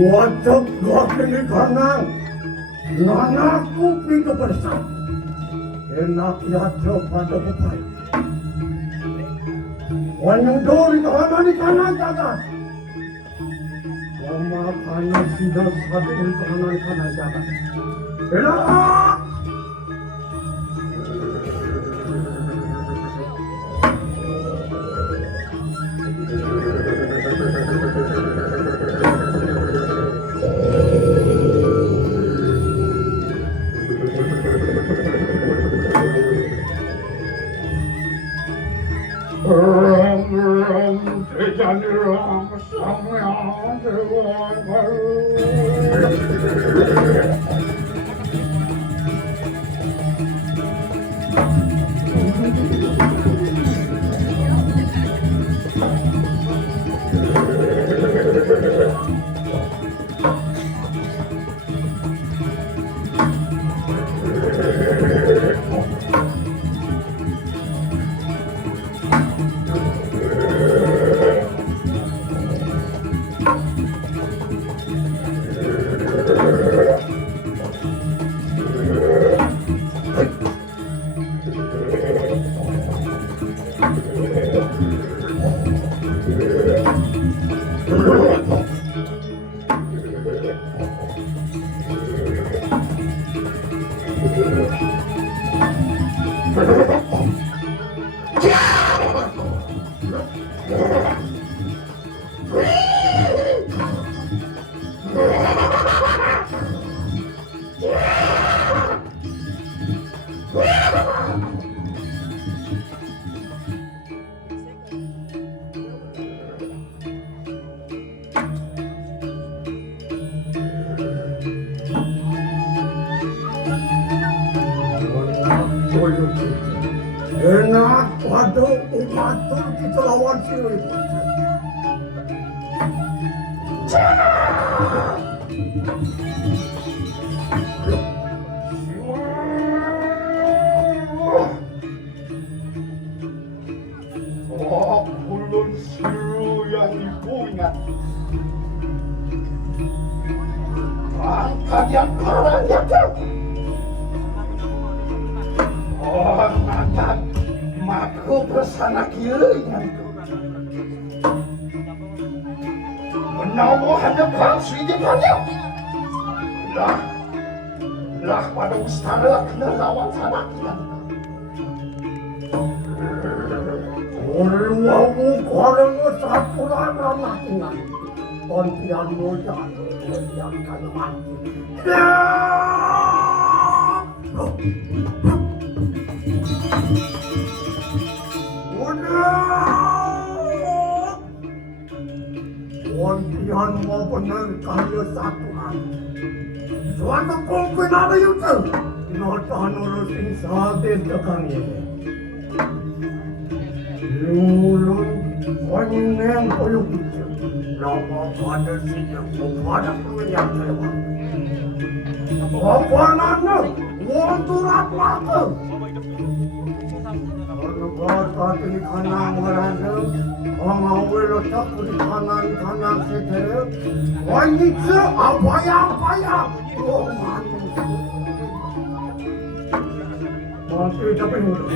Wajib gini karena nanaku pintu besar. Enak yajo pada kepai. Wanyudori kahanan di kanan jaga. Lama kanan sudah satu di kanan jaga. Enak. Enak, waduh, umatur kita lawan sini. Oh, ulun seru yang dipunya. Angkat yang parah ya, oh, angkat. Maku bersana kiri menawa hadapan sini banyak lah pada ustara kena lawan sana Ulwamu korang satu ramah dengan kontianmu yang kanan. Kontian mau benar kaya satu hari. Suatu kumpin ada itu. Notan urusin sate tekan ini. Ulun konyeng koyuk itu. Lama pada sini pada punya lewat. Apa nana? Uang turat mata. Kalau di kanan merasa, orang awal tak di kanan seter. Wanita apa ya? Oh manusia. Masih tapi dia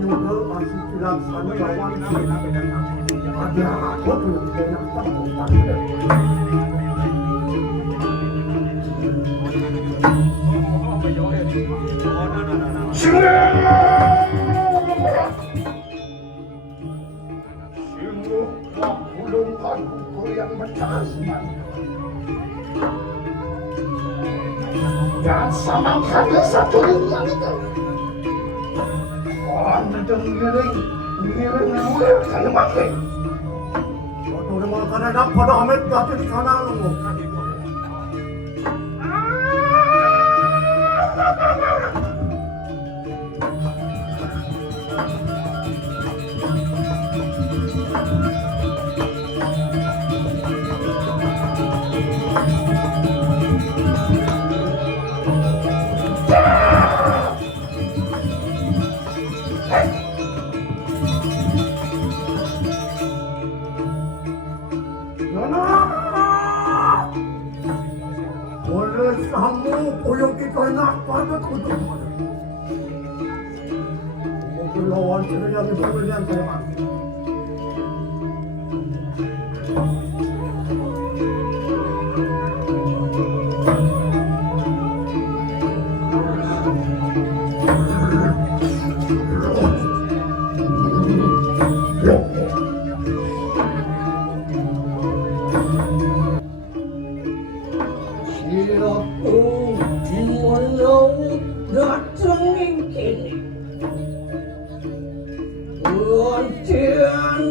juga masih dilaksana lawan ada aku belum enak yang berjalan dan sama ada satu yang itu ngiring luar kalau pakai waktu rumah Kanada pada Ahmed tapi di kanan lu kamu kuyong ikanak pada tutup. Mungkin lawan sila yang ibabalian saya mati. Siapku menaut datengin kini Latihan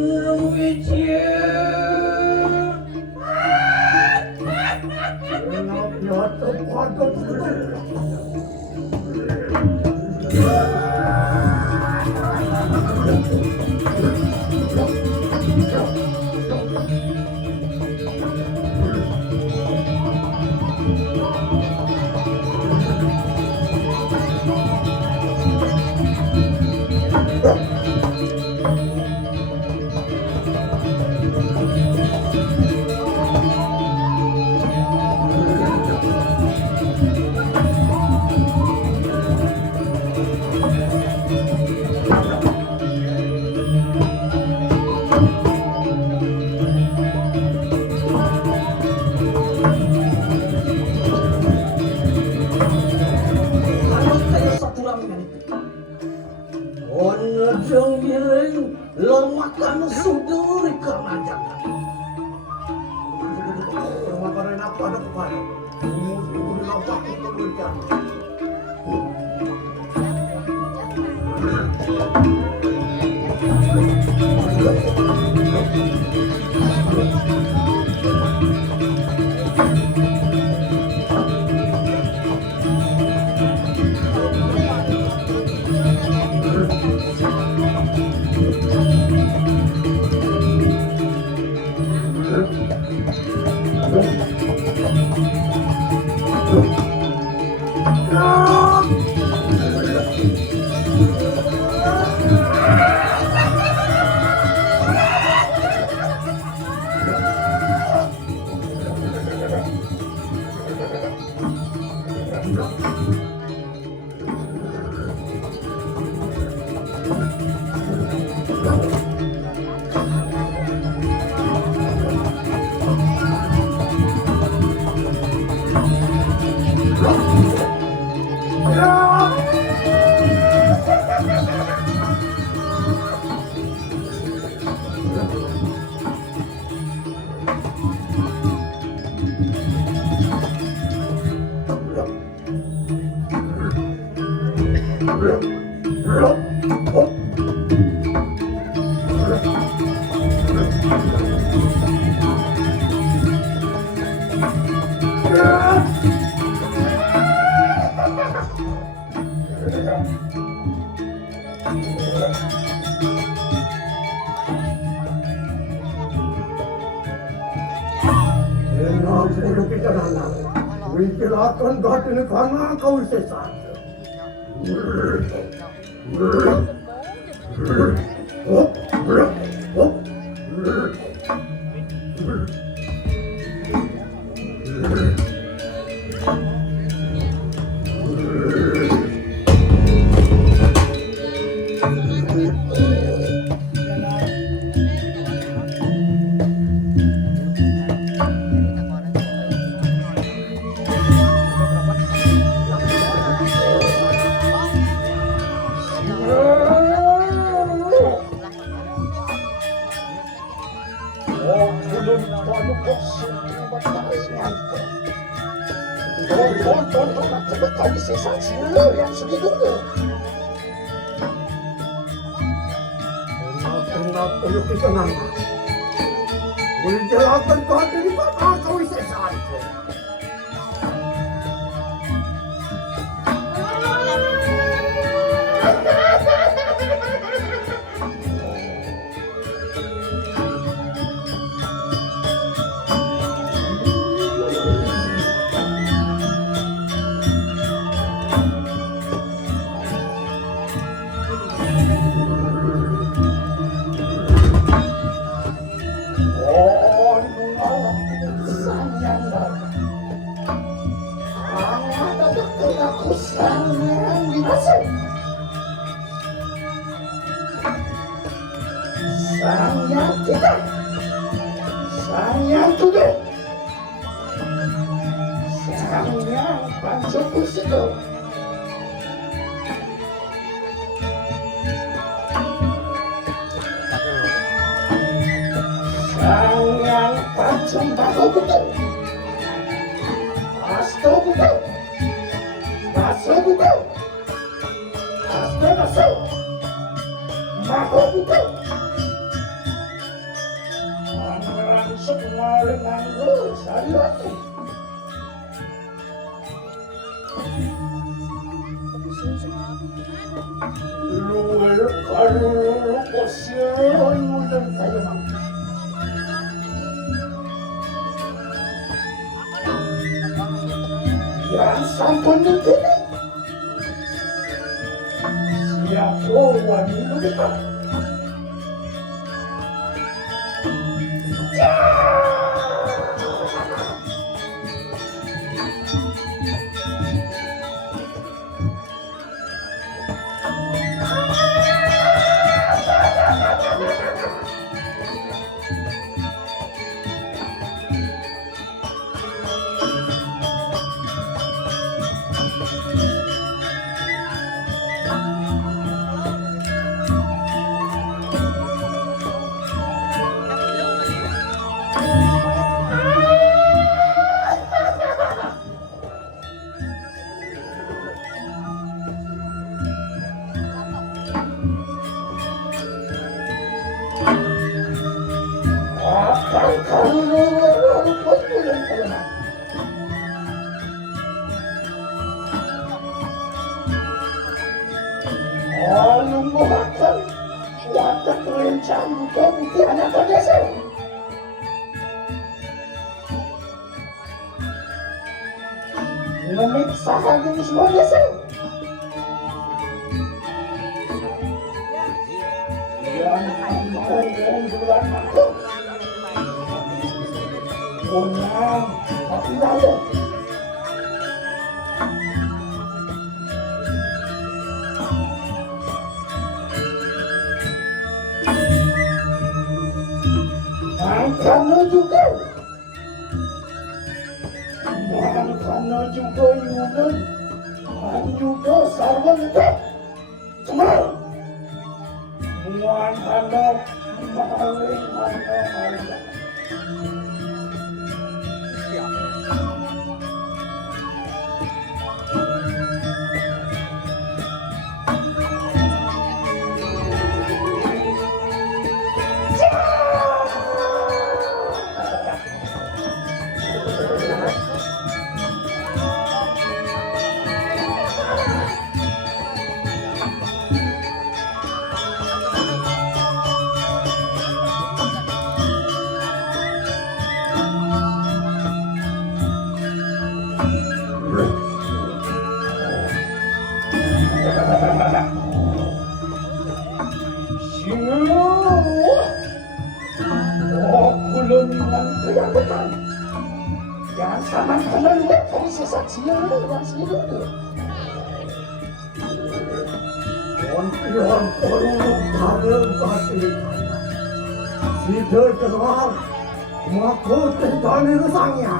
wijian Kenapa pada tutup? Ano kayo sa tulang ganito? Ano diyang miring lamakan sunduri kamajangan Rumah karena apa ada kepada? Mungkin apa itu berikan. Wikilakan datin karena kau sesat. Wikilakan datin karena kau sesat. kita sang yang tuduh sang yang pancok kusito sang yang pancok bako betul asto betul baso betul asto baso bako betul Anggaran semua dengan sadatu luar kalulu kosyon dan kayang yang sampun begini siap wanita depan Lumbuhakan watak rencana ke anak desa. Ngemik sahaja semua desa. Yang bulan aku. Unang tapi lalu. Karena juga Yunan dan juga Sarwan itu Kemal Muan karena maling harga Jangan sama kanan web dari sesat siang dan siang. Kontian perlu kabel kasih. Sider kenal, maka terjadi resangnya.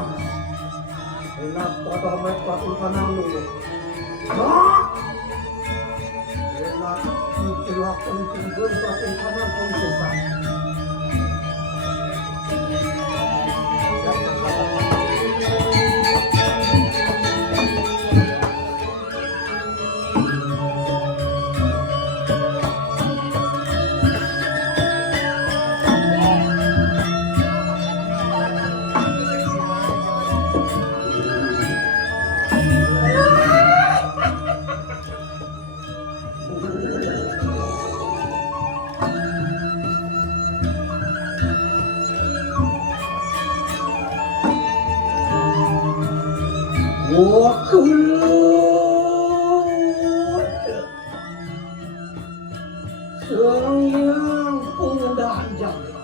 Enak pada mereka kanang dulu. Nah, enak itulah penting berbatin kanan konsesat. Seorang yang pengendalian jaga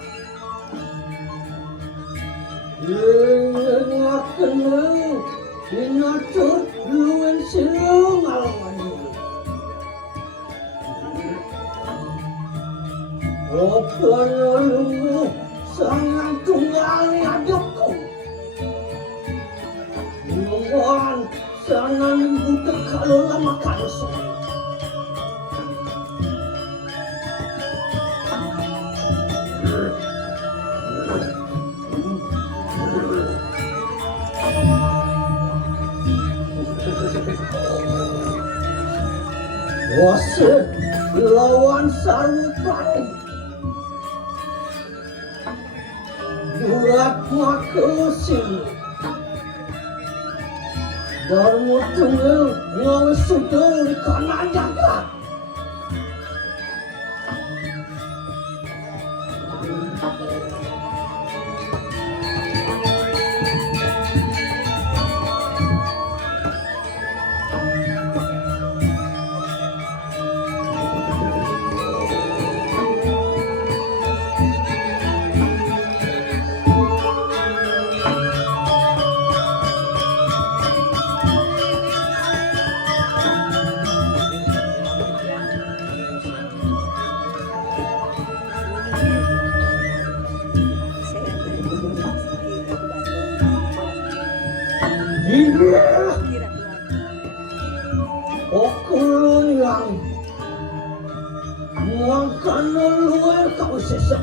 dengan akan dinatur luan silang alaman apa yang kalau lama kali sore. Wase lawan Sarupati Durat makasih Darmo tunggu ngawes sudah di kanan jagat Iya Okulun yang Muangkan luar kau sesak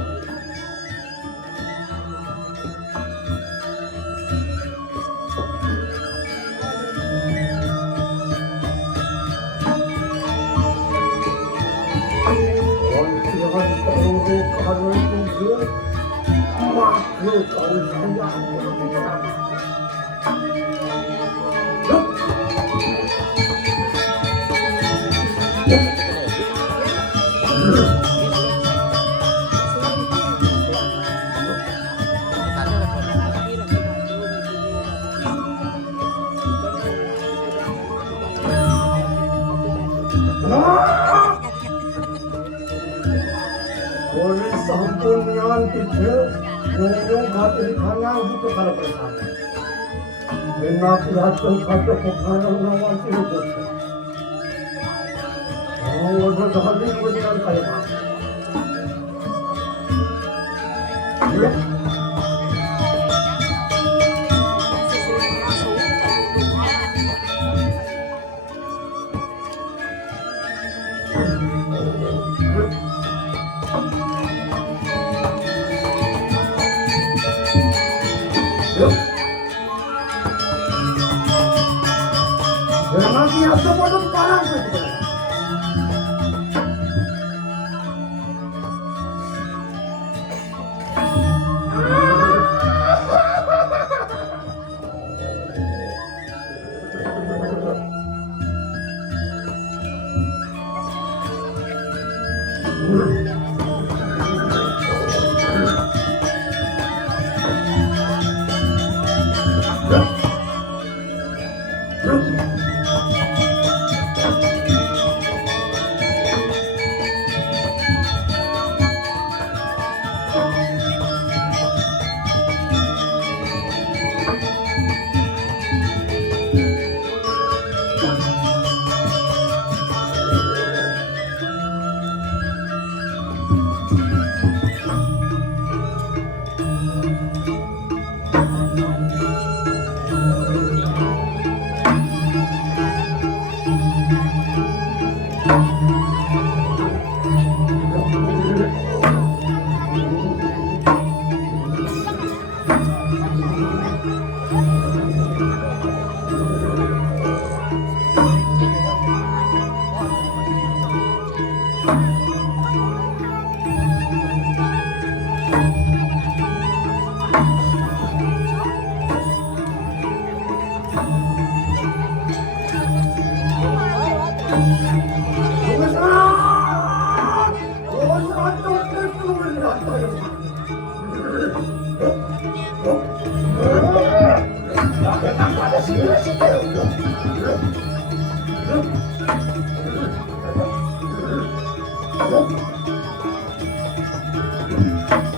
Wantihan teruru karena itu Maka kau sayang Oleh sampun nyanti cel, ngomong mati di kanang buka kalau bersama. Dengan datang kata pekanang lawan siluput. Oh, berhati dengan kaya. Nanti aku potong parang saja. Thank you.